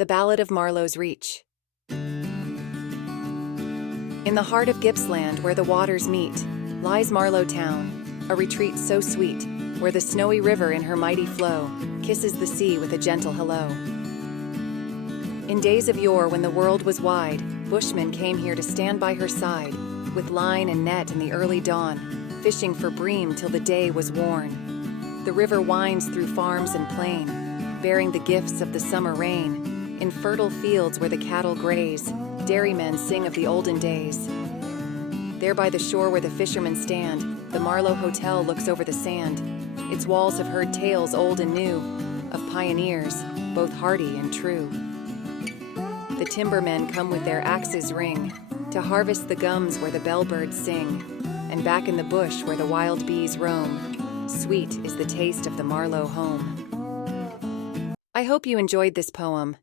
The Ballad of Marlo's Reach. In the heart of Gippsland, where the waters meet, lies Marlo town, a retreat so sweet, where the snowy river in her mighty flow kisses the sea with a gentle hello. In days of yore, when the world was wide, bushmen came here to stand by her side, with line and net in the early dawn, fishing for bream till the day was worn. The river winds through farms and plain, bearing the gifts of the summer rain. In fertile fields where the cattle graze, dairymen sing of the olden days. There by the shore where the fishermen stand, the Marlo Hotel looks over the sand. Its walls have heard tales old and new, of pioneers, both hardy and true. The timbermen come with their axes ring, to harvest the gums where the bellbirds sing. And back in the bush where the wild bees roam, sweet is the taste of the Marlo home. I hope you enjoyed this poem.